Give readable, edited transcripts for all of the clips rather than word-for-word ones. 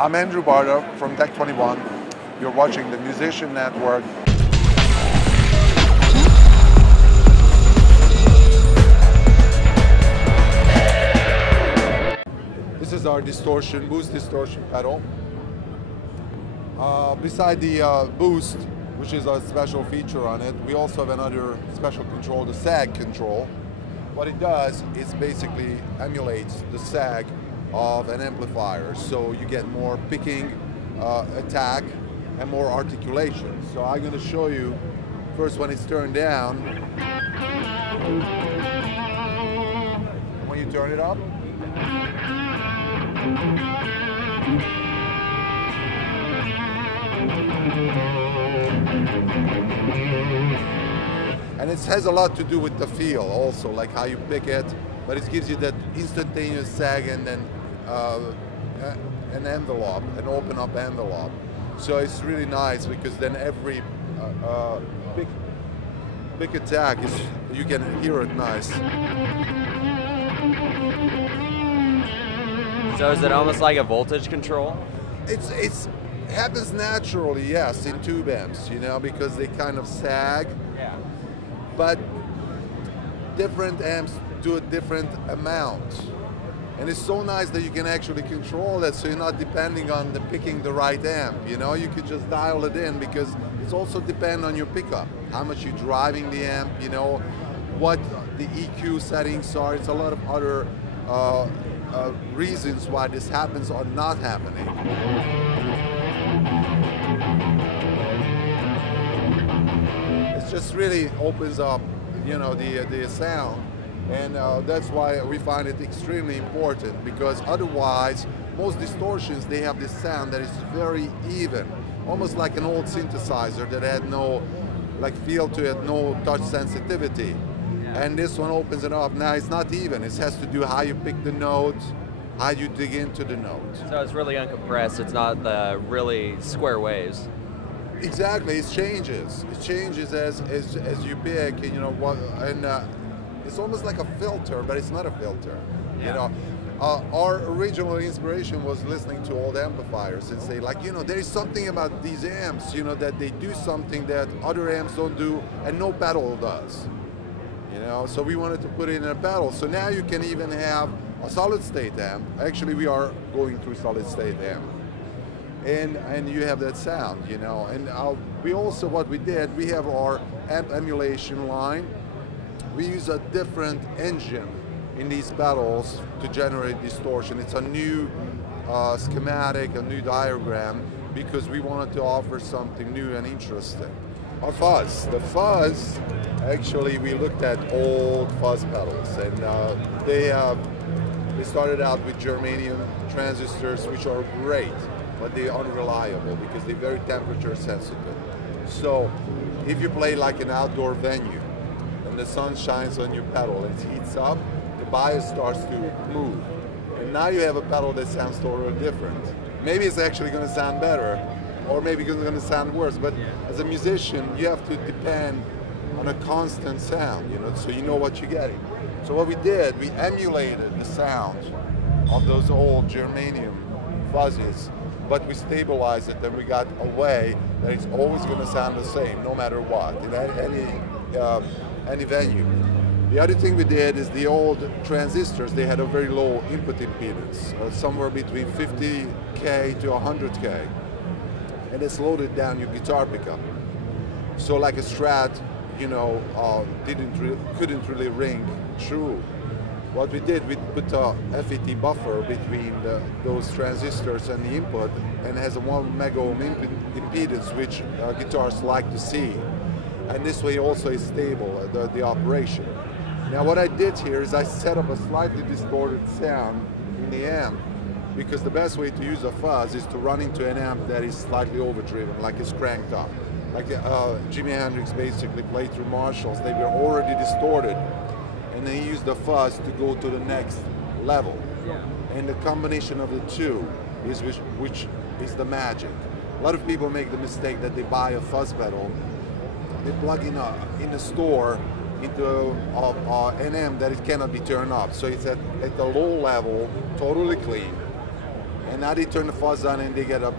I'm Andrew Barta from Tech 21. You're watching the Musician Network. This is our distortion, Boost Distortion pedal. Beside the Boost, which is a special feature on it, we also have another special control, the sag control. What it does is basically emulates the sag of an amplifier, so you get more picking, attack, and more articulation. So I'm going to show you first when it's turned down. When you turn it up. And it has a lot to do with the feel also, like how you pick it, but it gives you that instantaneous sag and then an envelope, an open up envelope. So it's really nice because then every big attack is, you can hear it nice. So is it almost like a voltage control? It happens naturally, yes, in tube amps, you know, because they kind of sag. Yeah. But different amps do a different amount. And it's so nice that you can actually control that, so you're not depending on picking the right amp, you know? You could just dial it in, because it's also depend on your pickup, how much you're driving the amp, you know, what the EQ settings are. It's a lot of other reasons why this happens or not happening. It just really opens up, you know, the sound. And that's why we find it extremely important, because otherwise most distortions, they have this sound that is very even, almost like an old synthesizer that had no like feel to it, no touch sensitivity. And this one opens it up. Now it's not even, it has to do how you pick the note, how you dig into the note. So it's really uncompressed, it's not the really square waves. Exactly, it changes. It changes as you pick, and you know what, and it's almost like a filter, but it's not a filter. Yeah. You know, our original inspiration was listening to old amplifiers and say, like, you know, there is something about these amps, you know, that they do something that other amps don't do, and no pedal does. You know, so we wanted to put it in a pedal. So now you can even have a solid state amp. Actually, we are going through solid state amp. And you have that sound, you know. And we also, what we did, we have our amp emulation line. We use a different engine in these pedals to generate distortion. It's a new schematic, a new diagram, because we wanted to offer something new and interesting. Our fuzz. The fuzz, actually, we looked at old fuzz pedals, and they started out with germanium transistors, which are great, but they're unreliable because they're very temperature sensitive. So if you play like an outdoor venue, and the sun shines on your pedal and it heats up, the bias starts to move. And now you have a pedal that sounds totally different. Maybe it's actually going to sound better, or maybe it's going to sound worse, but as a musician, you have to depend on a constant sound, you know, so you know what you're getting. So what we did, we emulated the sound of those old germanium fuzzes, but we stabilized it, and we got a way that it's always going to sound the same, no matter what, in any venue. The other thing we did is the old transistors, they had a very low input impedance, somewhere between 50K to 100K, and it slowed it down your guitar pickup. So like a Strat, you know, couldn't really ring true. What we did, we put a FET buffer between those transistors and the input, and has a 1 mega ohm impedance, which guitars like to see. And this way also is stable, the operation. Now what I did here is I set up a slightly distorted sound in the amp, because the best way to use a fuzz is to run into an amp that is slightly overdriven, like it's cranked up. Like Jimi Hendrix basically played through Marshalls, they were already distorted, and then he used the fuzz to go to the next level. Yeah. And the combination of the two is which is the magic. A lot of people make the mistake that they buy a fuzz pedal, they plug in a store into an amp that it cannot be turned up. So it's at the low level, totally clean, and now they turn the fuzz on and they get a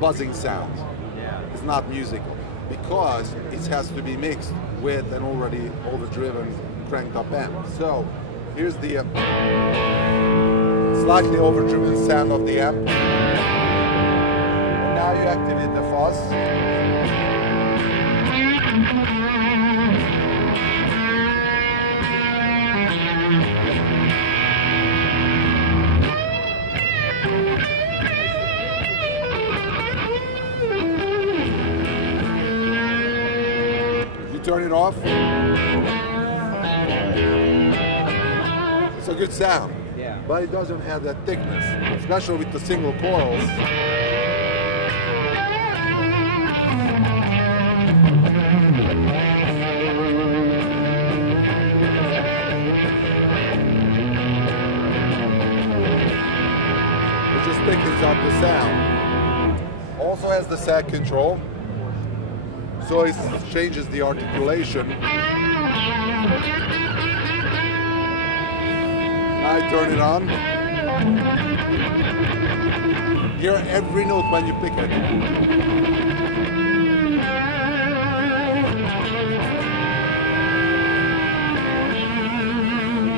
buzzing sound. Yeah. It's not musical because it has to be mixed with an already overdriven cranked up amp. So here's the slightly overdriven sound of the amp. And now you activate the fuzz. Turn it off. It's a good sound, Yeah. but it doesn't have that thickness, especially with the single coils. It just thickens up the sound. Also has the sag control. So it changes the articulation. Now I turn it on. Hear every note when you pick it.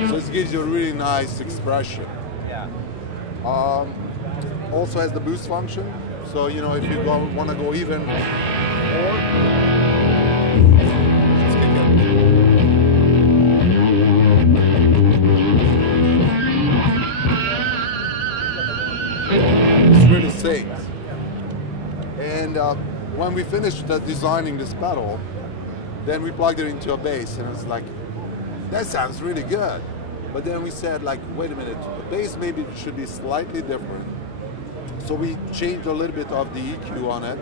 So this gives you a really nice expression. Yeah. Also has the boost function. So you know if you want to go even. It's really sings. And when we finished designing this pedal, then we plugged it into a bass, and it's like, that sounds really good. But then we said, like, wait a minute, the bass maybe should be slightly different. So we changed a little bit of the EQ on it.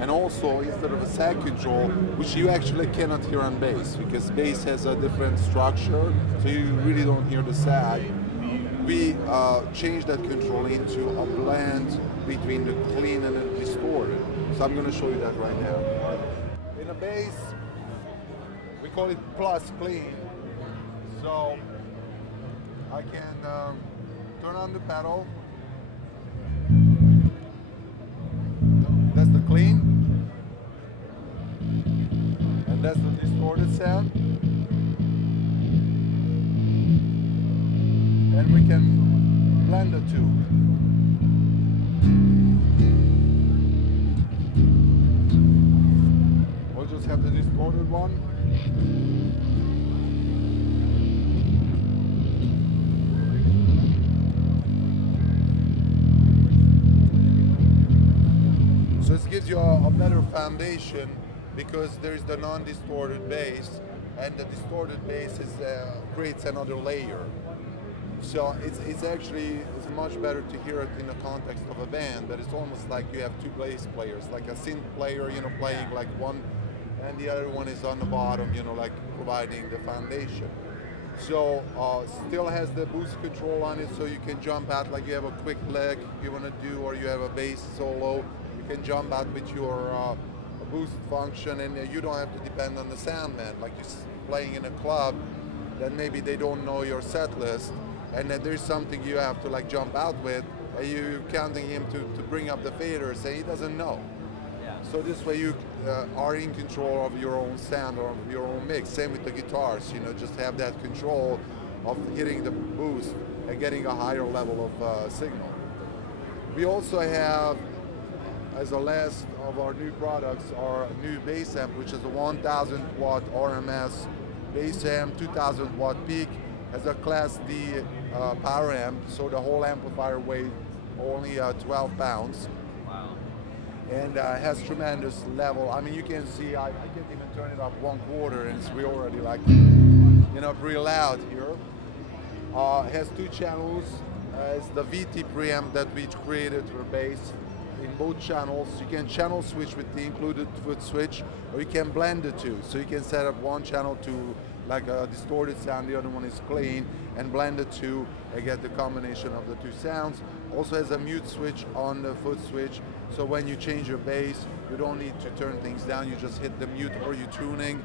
And also, instead of a sag control, which you actually cannot hear on bass, because bass has a different structure, so you really don't hear the sag. We changed that control into a blend between the clean and the distorted. So I'm going to show you that right now. In a bass, we call it plus clean. So I can turn on the pedal. That's the clean. And that's the distorted sound. And we can blend the two. We'll just have the distorted one. So this gives you a better foundation because there's the non-distorted bass, and the distorted bass creates another layer. So it's actually much better to hear it in the context of a band, but it's almost like you have two bass players, like a synth player, you know, playing like one, and the other one is on the bottom, you know, like providing the foundation. So still has the boost control on it, so you can jump out like you have a quick lick you want to do, or you have a bass solo, you can jump out with your boost function, and you don't have to depend on the sound man. Like you're playing in a club, then maybe they don't know your set list, and then there's something you have to like jump out with, and you're counting him to bring up the fader, say he doesn't know. Yeah. So this way you are in control of your own sound or your own mix. Same with the guitars, you know, just have that control of hitting the boost and getting a higher level of signal. We also have, as the last of our new products, our new bass amp, which is a 1000 watt RMS bass amp, 2000 watt peak, has a Class D power amp, so the whole amplifier weighs only 12 pounds. Wow. And has tremendous level. I mean, you can see, I can't even turn it up 1/4, and we're already like, you know, pretty loud here. It has 2 channels. It's the VT preamp that we created for bass in both channels. You can channel switch with the included foot switch, or you can blend the two. So you can set up one channel to like a distorted sound, the other one is clean, and blend the two and get the combination of the two sounds. Also has a mute switch on the foot switch, so when you change your bass, you don't need to turn things down, you just hit the mute or you tuning,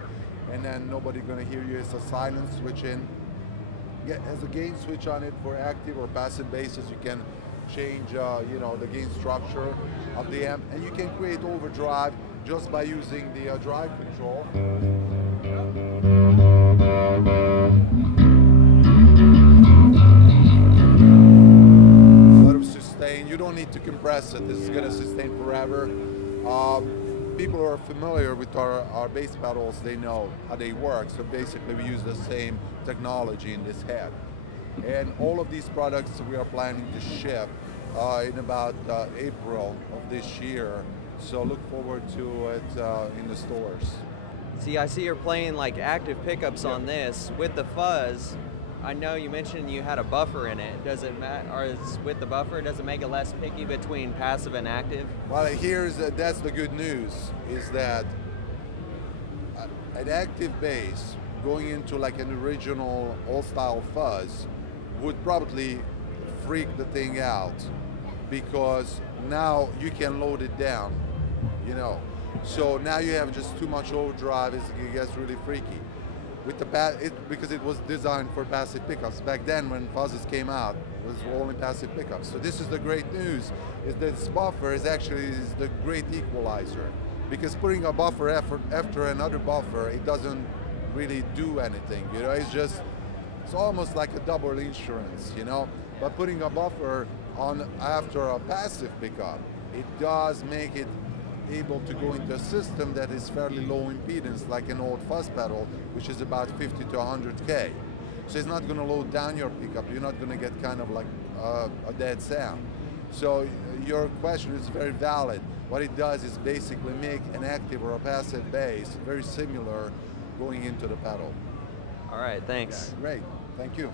and then nobody gonna hear you. It's a silent switch in. It has a gain switch on it for active or passive basses. You can change you know, the gain structure of the amp, and you can create overdrive just by using the drive control. A lot of sustain. You don't need to compress it. This is going to sustain forever. People who are familiar with our bass pedals, they know how they work. So basically we use the same technology in this head. And all of these products we are planning to ship in about April of this year. So look forward to it in the stores. See, I see you're playing like active pickups on this. With the fuzz, I know you mentioned you had a buffer in it. Does it matter, or is with the buffer, does it make it less picky between passive and active? Well, that's the good news, is that an active bass going into like an original old-style fuzz would probably freak the thing out, because now you can load it down, you know. So now you have just too much overdrive, it gets really freaky. With the because it was designed for passive pickups. Back then when fuzzes came out, it was only passive pickups. So this is the great news, is that this buffer is actually the great equalizer. Because putting a buffer after another buffer, it doesn't really do anything, you know. It's almost like a double insurance, you know. But putting a buffer on after a passive pickup, it does make it able to go into a system that is fairly low impedance, like an old fuzz pedal, which is about 50 to 100K. So it's not going to load down your pickup. You're not going to get kind of like a dead sound. So your question is very valid. What it does is basically make an active or a passive bass very similar going into the pedal. All right, thanks. Yeah, great, thank you.